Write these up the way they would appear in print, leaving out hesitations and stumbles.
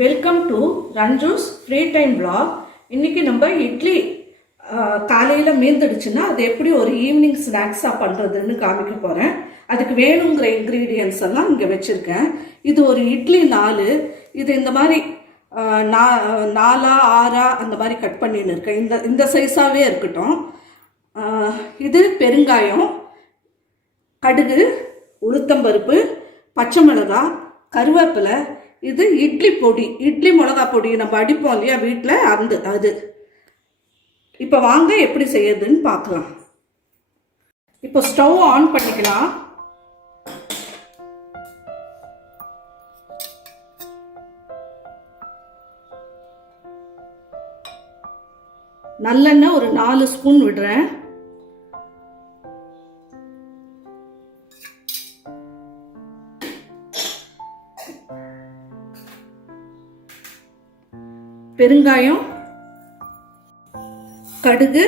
Welcome to Ranju's free time vlog. இன்னைக்கு நம்ம இட்லி காலையில் மீந்துடுச்சுன்னா அது எப்படி ஒரு ஈவினிங் ஸ்நாக்ஸாக பண்ணுறதுன்னு காமிக்க போகிறேன். அதுக்கு வேணுங்கிற இன்க்ரீடியன்ஸ் எல்லாம் இங்கே வச்சுருக்கேன். இது ஒரு இட்லி 4. இது இந்த மாதிரி 4 6 அந்த மாதிரி கட் பண்ணின்னு இருக்கேன். இந்த சைஸாகவே இருக்கட்டும். இது பெருங்காயம், கடுகு, உளுத்தம்பருப்பு, பச்சை மிளகாய், கருவேப்பிலை. இது இட்லி பொடி, இட்லி மிளகா பொடி நம்ம அடிப்போம் இல்லையா வீட்டில், அது. இப்போ வாங்க எப்படி செய்யறதுன்னு பார்க்கலாம். இப்போ ஸ்டவ் ஆன் பண்ணிக்கலாம். நல்லெண்ணெய் ஒரு 4 ஸ்பூன் விடுறேன். பெருங்காயம், கடுகு,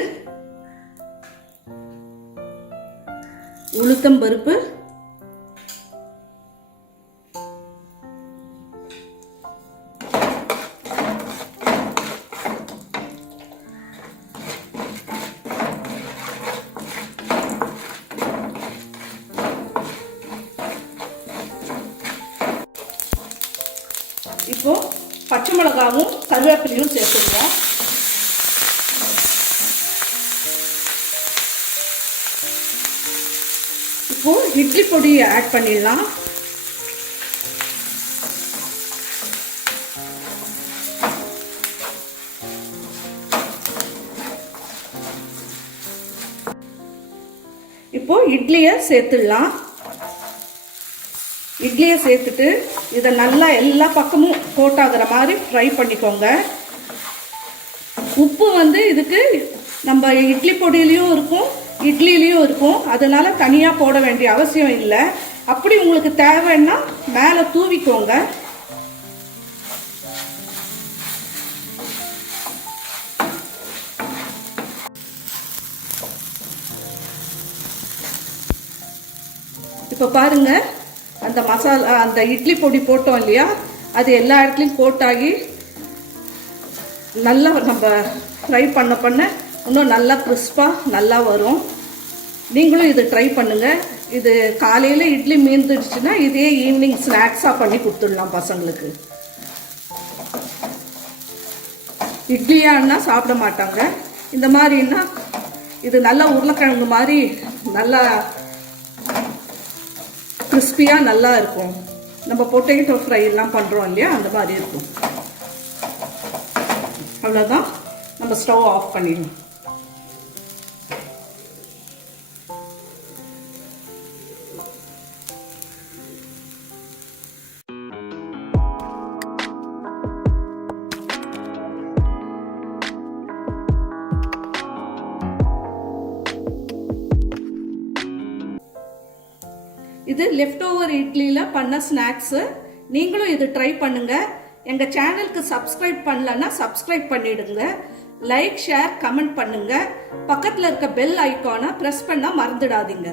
உளுத்தம்பருப்பு, இப்போ பச்சை மிளகாவும் கருவேப்பிலையும் சேர்த்துருவோம். இப்போ இட்லி பொடியை ஆட் பண்ணிடலாம். இப்போ இட்லியை சேர்த்துடலாம். இட்லியை சேர்த்துட்டு இதை நல்லா எல்லா பக்கமும் கோட்டாகிற மாதிரி ஃப்ரை பண்ணிக்கோங்க. உப்பு இதுக்கு நம்ம இட்லி பொடியிலையும் இருக்கும், இட்லிலையும் இருக்கும். அதனால தனியாக போட வேண்டிய அவசியம் இல்லை. அப்படி உங்களுக்கு தேவைன்னா மேலே தூவிக்கோங்க. இப்போ பாருங்க, அந்த மசாலா, அந்த இட்லி பொடி போட்டோம் இல்லையா, அது எல்லா இடத்துலையும் கோட்டாகி நல்லா நம்ம ஃப்ரை பண்ண இன்னும் நல்லா கிறிஸ்பாக நல்லா வரும். நீங்களும் இது ட்ரை பண்ணுங்கள். இது காலையில் இட்லி மீந்துடுச்சுன்னா இதே ஈவினிங் ஸ்நாக்ஸாக பண்ணி கொடுத்துடலாம் பசங்களுக்கு. இட்லியான்னா சாப்பிட மாட்டாங்க. இந்த மாதிரின்னா இது நல்லா உருளைக்கிழங்கு மாதிரி நல்லா கிறிஸ்பியாக நல்லா இருக்கும். நம்ம பொட்டேட்டோ ஃப்ரை எல்லாம் பண்ணுறோம் இல்லையா, அந்த மாதிரி இருக்கும். அவ்வளோதான், நம்ம ஸ்டவ் ஆஃப் பண்ணிடலாம். இது லெஃப்ட் ஓவர் இட்லியில் பண்ண ஸ்நாக்ஸு. நீங்களும் இது ட்ரை பண்ணுங்க. எங்கள் சேனலுக்கு சப்ஸ்கிரைப் பண்ணலன்னா சப்ஸ்கிரைப் பண்ணிடுங்க. லைக், ஷேர், கமெண்ட் பண்ணுங்க. பக்கத்தில் இருக்க பெல் ஐக்கானை ப்ரெஸ் பண்ண மறந்துடாதீங்க.